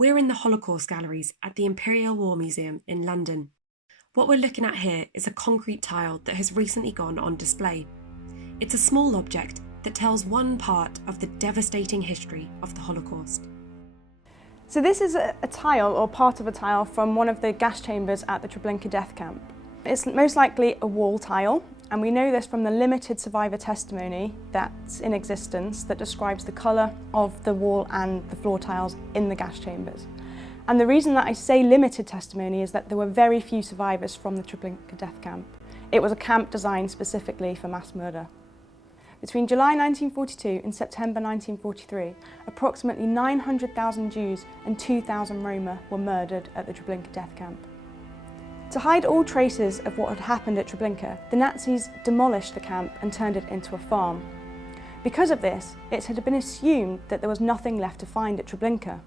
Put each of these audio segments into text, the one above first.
We're in the Holocaust Galleries at the Imperial War Museum in London. What we're looking at here is a concrete tile that has recently gone on display. It's a small object that tells one part of the devastating history of the Holocaust. So this is a tile, or part of a tile, from one of the gas chambers at the Treblinka death camp. It's most likely a wall tile, and we know this from the limited survivor testimony that's in existence that describes the colour of the wall and the floor tiles in the gas chambers. And the reason that I say limited testimony is that there were very few survivors from the Treblinka death camp. It was a camp designed specifically for mass murder. Between July 1942 and September 1943, approximately 900,000 Jews and 2,000 Roma were murdered at the Treblinka death camp. To hide all traces of what had happened at Treblinka, the Nazis demolished the camp and turned it into a farm. Because of this, it had been assumed that there was nothing left to find at Treblinka.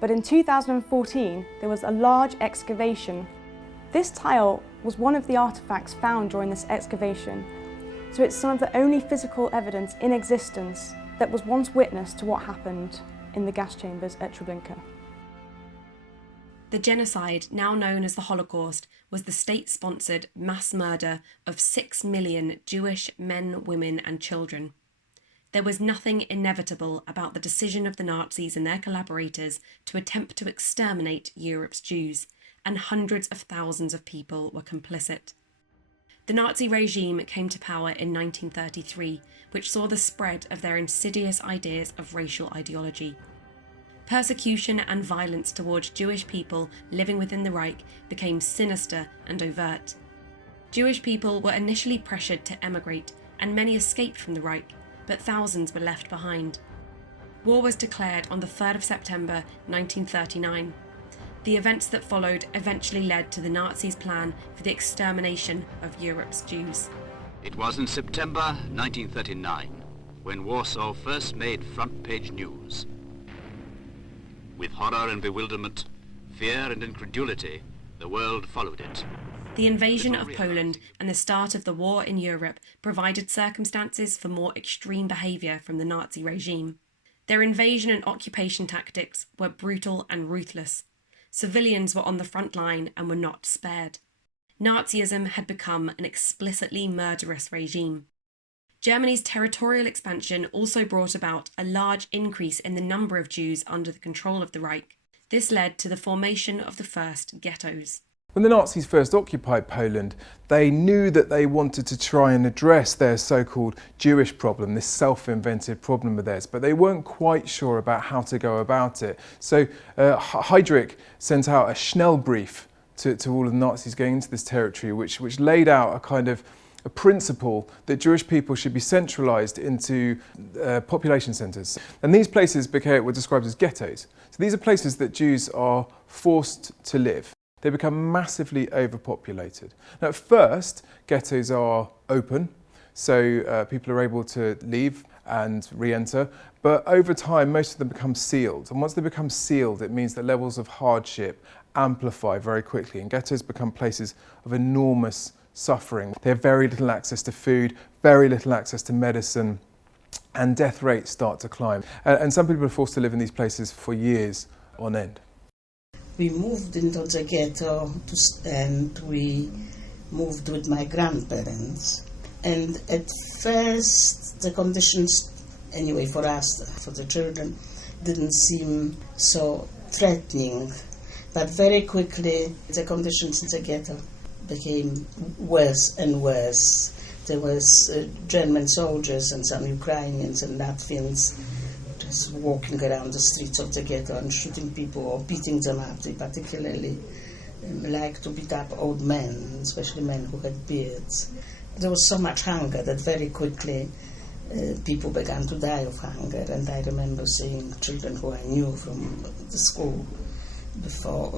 But in 2014, there was a large excavation. This tile was one of the artefacts found during this excavation, so it's some of the only physical evidence in existence that was once witness to what happened in the gas chambers at Treblinka. The genocide, now known as the Holocaust, was the state-sponsored mass murder of 6 million Jewish men, women and children. There was nothing inevitable about the decision of the Nazis and their collaborators to attempt to exterminate Europe's Jews, and hundreds of thousands of people were complicit. The Nazi regime came to power in 1933, which saw the spread of their insidious ideas of racial ideology. Persecution and violence towards Jewish people living within the Reich became sinister and overt. Jewish people were initially pressured to emigrate, and many escaped from the Reich, but thousands were left behind. War was declared on the 3rd of September 1939. The events that followed eventually led to the Nazis' plan for the extermination of Europe's Jews. It was in September 1939 when Warsaw first made front-page news. With horror and bewilderment, fear and incredulity, the world followed it. The invasion of Poland and the start of the war in Europe provided circumstances for more extreme behaviour from the Nazi regime. Their invasion and occupation tactics were brutal and ruthless. Civilians were on the front line and were not spared. Nazism had become an explicitly murderous regime. Germany's territorial expansion also brought about a large increase in the number of Jews under the control of the Reich. This led to the formation of the first ghettos. When the Nazis first occupied Poland, they knew that they wanted to try and address their so-called Jewish problem, this self-invented problem of theirs, but they weren't quite sure about how to go about it. So Heydrich sent out a Schnellbrief to all of the Nazis going into this territory, which laid out a kind of a principle that Jewish people should be centralised into population centres. And these places were described as ghettos. So these are places that Jews are forced to live. They become massively overpopulated. Now at first, ghettos are open, so people are able to leave and re-enter, but over time most of them become sealed. And once they become sealed, it means that levels of hardship amplify very quickly, and ghettos become places of enormous suffering. They have very little access to food, very little access to medicine, and death rates start to climb. And some people are forced to live in these places for years on end. We moved into the ghetto and we moved with my grandparents. And at first the conditions, anyway for us, for the children, didn't seem so threatening. But very quickly the conditions in the ghetto became worse and worse. There was German soldiers and some Ukrainians and Latvians just walking around the streets of the ghetto and shooting people or beating them up. They particularly liked to beat up old men, especially men who had beards. There was so much hunger that very quickly people began to die of hunger, and I remember seeing children who I knew from the school before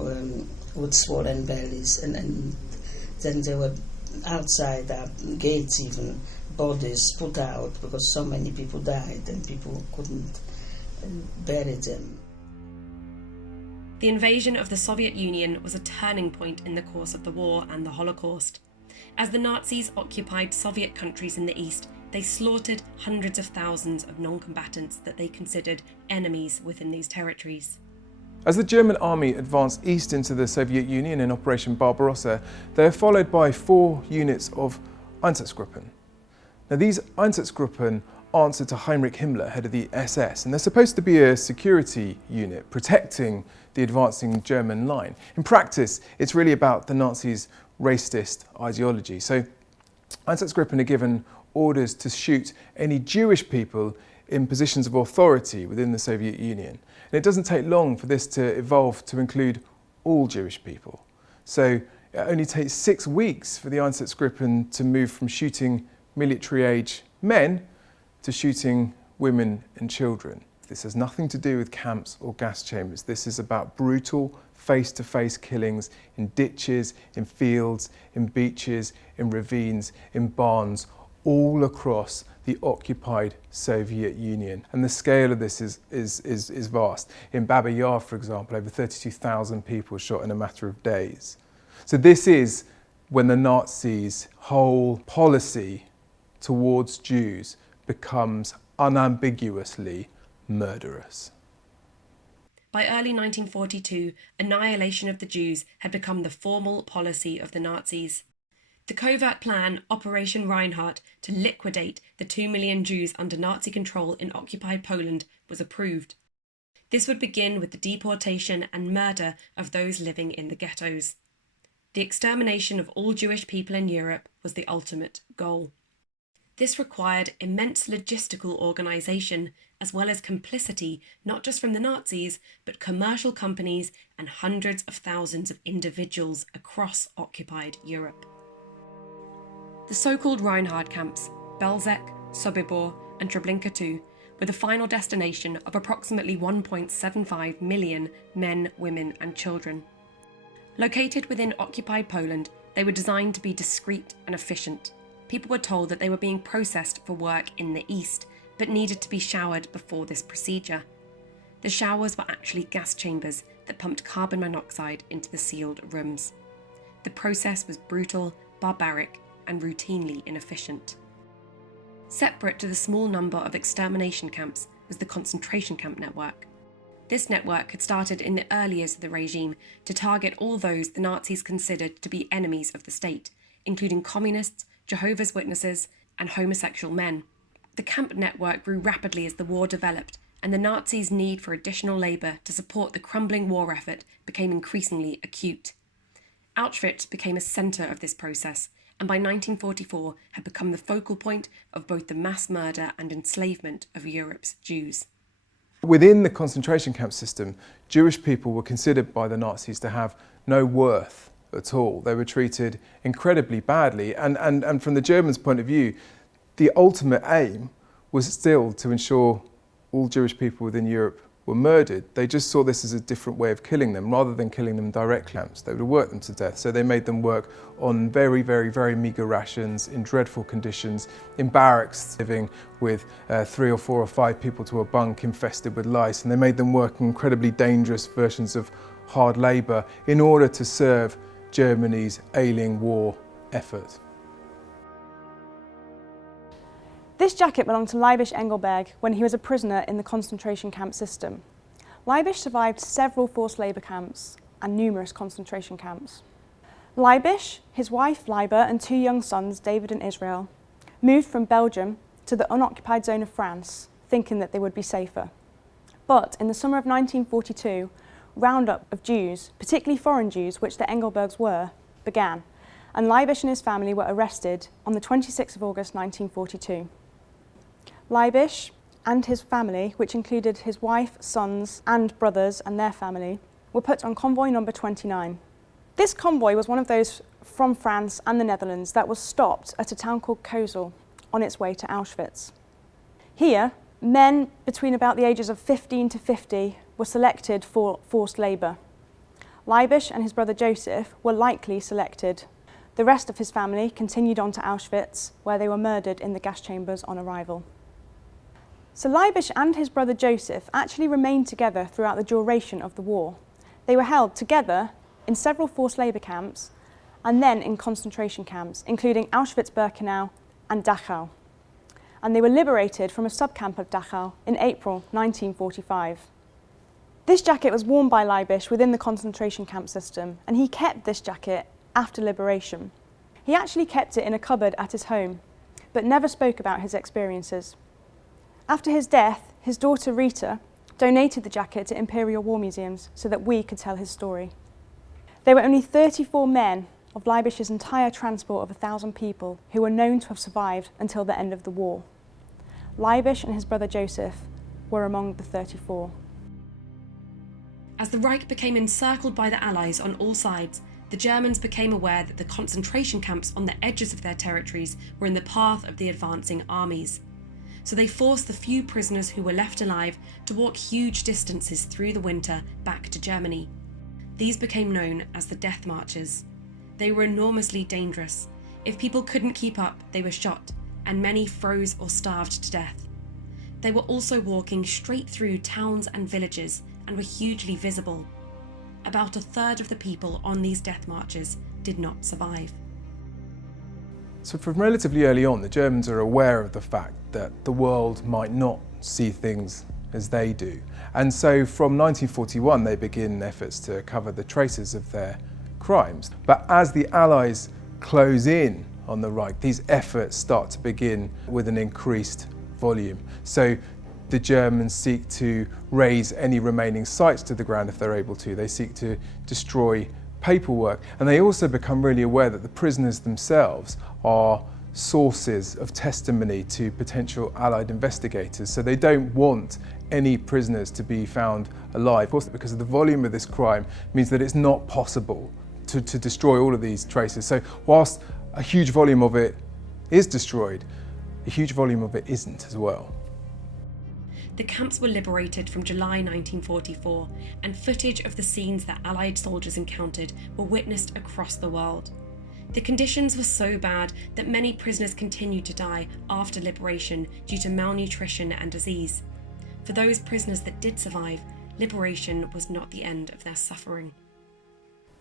with swollen bellies, and then there were outside our gates even bodies put out because so many people died and people couldn't bury them. The invasion of the Soviet Union was a turning point in the course of the war and the Holocaust. As the Nazis occupied Soviet countries in the East, they slaughtered hundreds of thousands of non-combatants that they considered enemies within these territories. As the German army advanced east into the Soviet Union in Operation Barbarossa, they are followed by 4 units of Einsatzgruppen. Now these Einsatzgruppen answer to Heinrich Himmler, head of the SS, and they're supposed to be a security unit protecting the advancing German line. In practice, it's really about the Nazis' racist ideology. So Einsatzgruppen are given orders to shoot any Jewish people in positions of authority within the Soviet Union. And it doesn't take long for this to evolve to include all Jewish people. So it only takes 6 weeks for the Einsatzgruppen to move from shooting military-age men to shooting women and children. This has nothing to do with camps or gas chambers. This is about brutal face-to-face killings in ditches, in fields, in beaches, in ravines, in barns, all across the occupied Soviet Union. And the scale of this is vast. In Baba Yar, for example, over 32,000 people shot in a matter of days. So this is when the Nazis' whole policy towards Jews becomes unambiguously murderous. By early 1942, annihilation of the Jews had become the formal policy of the Nazis. The covert plan, Operation Reinhard, to liquidate the 2 million Jews under Nazi control in occupied Poland was approved. This would begin with the deportation and murder of those living in the ghettos. The extermination of all Jewish people in Europe was the ultimate goal. This required immense logistical organisation as well as complicity not just from the Nazis but commercial companies and hundreds of thousands of individuals across occupied Europe. The so-called Reinhard camps, Belzec, Sobibor and Treblinka II, were the final destination of approximately 1.75 million men, women and children. Located within occupied Poland, they were designed to be discreet and efficient. People were told that they were being processed for work in the east, but needed to be showered before this procedure. The showers were actually gas chambers that pumped carbon monoxide into the sealed rooms. The process was brutal, barbaric, and routinely inefficient. Separate to the small number of extermination camps was the concentration camp network. This network had started in the early years of the regime to target all those the Nazis considered to be enemies of the state, including communists, Jehovah's Witnesses, and homosexual men. The camp network grew rapidly as the war developed, and the Nazis' need for additional labour to support the crumbling war effort became increasingly acute. Auschwitz became a centre of this process, and by 1944 had become the focal point of both the mass murder and enslavement of Europe's Jews. Within the concentration camp system, Jewish people were considered by the Nazis to have no worth at all. They were treated incredibly badly, and from the Germans' point of view, the ultimate aim was still to ensure all Jewish people within Europe were murdered. They just saw this as a different way of killing them. Rather than killing them directly, they would work them to death. So they made them work on very, very, very meagre rations, in dreadful conditions, in barracks, living with 3 or 4 or 5 people to a bunk infested with lice. And they made them work in incredibly dangerous versions of hard labour in order to serve Germany's ailing war effort. This jacket belonged to Leibish Engelberg when he was a prisoner in the concentration camp system. Leibish survived several forced labour camps and numerous concentration camps. Leibish, his wife Leiber and 2 young sons, David and Israel, moved from Belgium to the unoccupied zone of France, thinking that they would be safer. But in the summer of 1942, roundup of Jews, particularly foreign Jews, which the Engelbergs were, began, and Leibish and his family were arrested on the 26th of August 1942. Leibish and his family, which included his wife, sons and brothers and their family, were put on convoy number 29. This convoy was one of those from France and the Netherlands that was stopped at a town called Kozel on its way to Auschwitz. Here, men between about the ages of 15 to 50 were selected for forced labour. Leibish and his brother Joseph were likely selected. The rest of his family continued on to Auschwitz, where they were murdered in the gas chambers on arrival. So Leibish and his brother Joseph actually remained together throughout the duration of the war. They were held together in several forced labour camps and then in concentration camps, including Auschwitz-Birkenau and Dachau. And they were liberated from a subcamp of Dachau in April 1945. This jacket was worn by Leibish within the concentration camp system, and he kept this jacket after liberation. He actually kept it in a cupboard at his home, but never spoke about his experiences. After his death, his daughter Rita donated the jacket to Imperial War Museums so that we could tell his story. There were only 34 men of Leibish's entire transport of 1,000 people who were known to have survived until the end of the war. Leibish and his brother Joseph were among the 34. As the Reich became encircled by the Allies on all sides, the Germans became aware that the concentration camps on the edges of their territories were in the path of the advancing armies. So they forced the few prisoners who were left alive to walk huge distances through the winter back to Germany. These became known as the death marches. They were enormously dangerous. If people couldn't keep up, they were shot, and many froze or starved to death. They were also walking straight through towns and villages and were hugely visible. About a third of the people on these death marches did not survive. So from relatively early on, the Germans are aware of the fact that the world might not see things as they do. And so from 1941, they begin efforts to cover the traces of their crimes. But as the Allies close in on the Reich, these efforts start to begin with an increased volume. So the Germans seek to raze any remaining sites to the ground if they're able to. They seek to destroy paperwork. And they also become really aware that the prisoners themselves are sources of testimony to potential Allied investigators. So they don't want any prisoners to be found alive. Of course, because of the volume of this crime means that it's not possible to destroy all of these traces. So whilst a huge volume of it is destroyed, a huge volume of it isn't as well. The camps were liberated from July 1944, and footage of the scenes that Allied soldiers encountered were witnessed across the world. The conditions were so bad that many prisoners continued to die after liberation due to malnutrition and disease. For those prisoners that did survive, liberation was not the end of their suffering.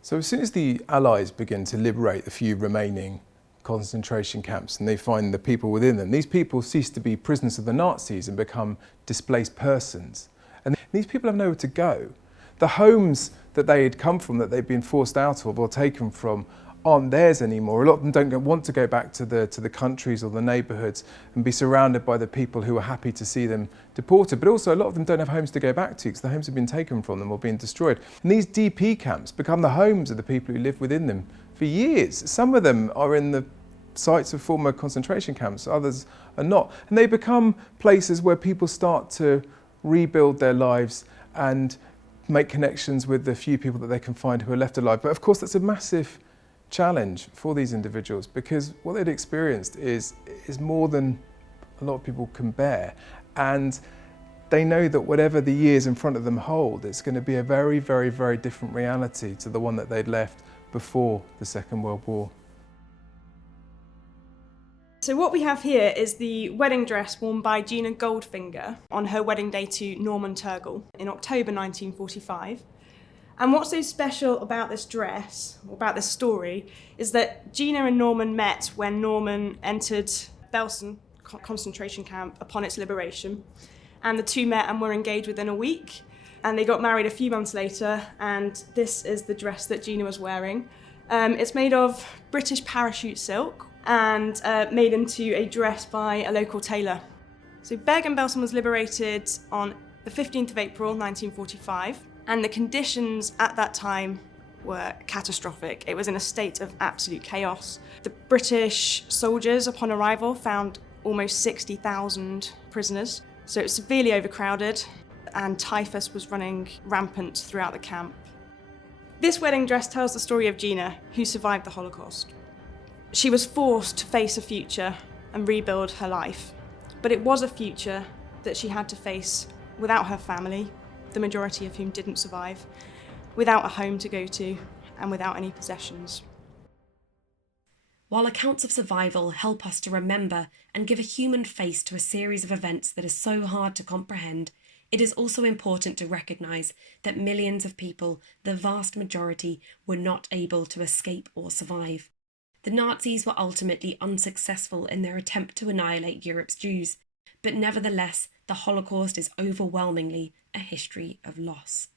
So as soon as the Allies begin to liberate the few remaining concentration camps and they find the people within them, these people cease to be prisoners of the Nazis and become displaced persons. And these people have nowhere to go. The homes that they had come from, that they'd been forced out of or taken from, aren't theirs anymore. A lot of them don't want to go back to the countries or the neighbourhoods and be surrounded by the people who are happy to see them deported. But also a lot of them don't have homes to go back to because the homes have been taken from them or been destroyed. And these DP camps become the homes of the people who live within them for years. Some of them are in the sites of former concentration camps, others are not. And they become places where people start to rebuild their lives and make connections with the few people that they can find who are left alive. But of course that's a massive challenge for these individuals because what they'd experienced is more than a lot of people can bear. And they know that whatever the years in front of them hold, it's going to be a very, very, very different reality to the one that they'd left before the Second World War. So what we have here is the wedding dress worn by Gena Goldfinger on her wedding day to Norman Turgel in October 1945. And what's so special about this dress, or about this story, is that Gena and Norman met when Norman entered Belsen concentration camp upon its liberation. And the two met and were engaged within a week. And they got married a few months later, and this is the dress that Gena was wearing. It's made of British parachute silk and made into a dress by a local tailor. So Bergen-Belsen was liberated on the 15th of April 1945. And the conditions at that time were catastrophic. It was in a state of absolute chaos. The British soldiers, upon arrival, found almost 60,000 prisoners. So it was severely overcrowded, and typhus was running rampant throughout the camp. This wedding dress tells the story of Gena, who survived the Holocaust. She was forced to face a future and rebuild her life. But it was a future that she had to face without her family, the majority of whom didn't survive, without a home to go to, and without any possessions. While accounts of survival help us to remember and give a human face to a series of events that is so hard to comprehend, it is also important to recognise that millions of people, the vast majority, were not able to escape or survive. The Nazis were ultimately unsuccessful in their attempt to annihilate Europe's Jews, but nevertheless, the Holocaust is overwhelmingly a history of loss.